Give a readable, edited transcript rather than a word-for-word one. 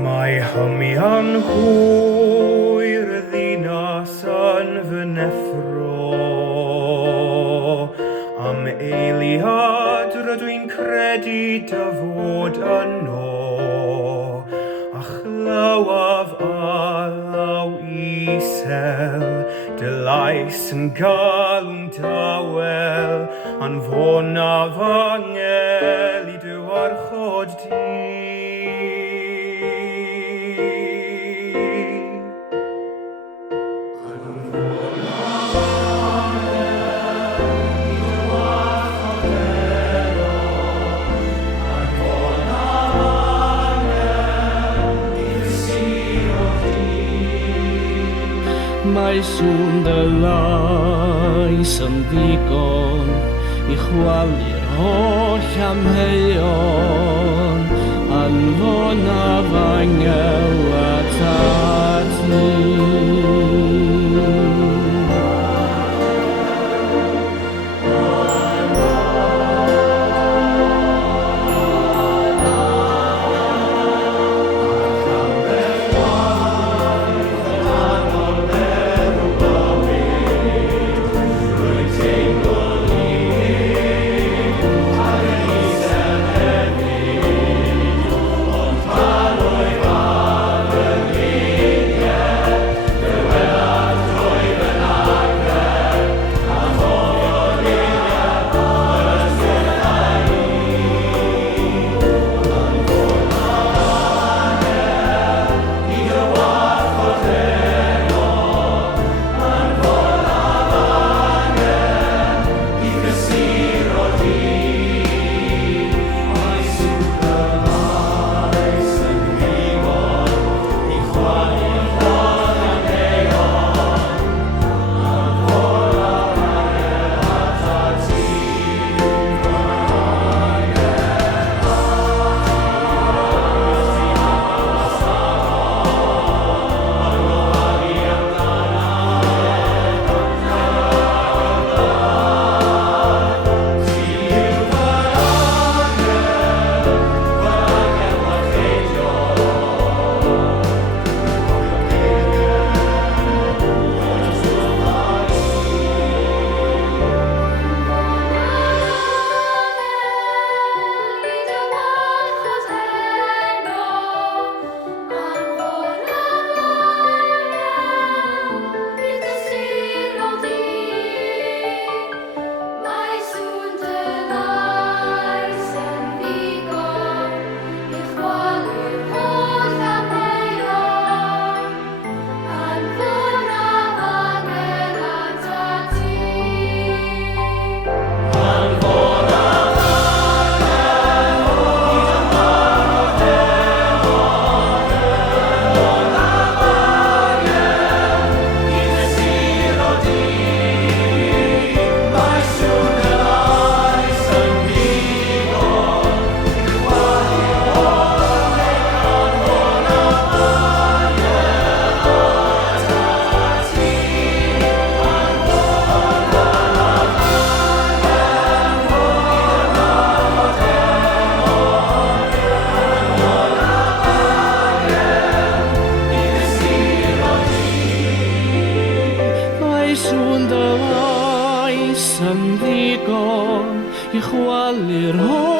Mae hymian hwyr y ddinas yn fy neffro. Am eiliad rydw i'n credu dy fod yno. A chlywaf alaw isel, dy lais yn galw'n dawel, anfonaf angel I dy warchod ti. Mae sŵn dy lais yn ddigon I chwalu'r holl amheuon, anfonaf angel atat ni. Sŵn dy lais yn ddigon I chwalu'r holl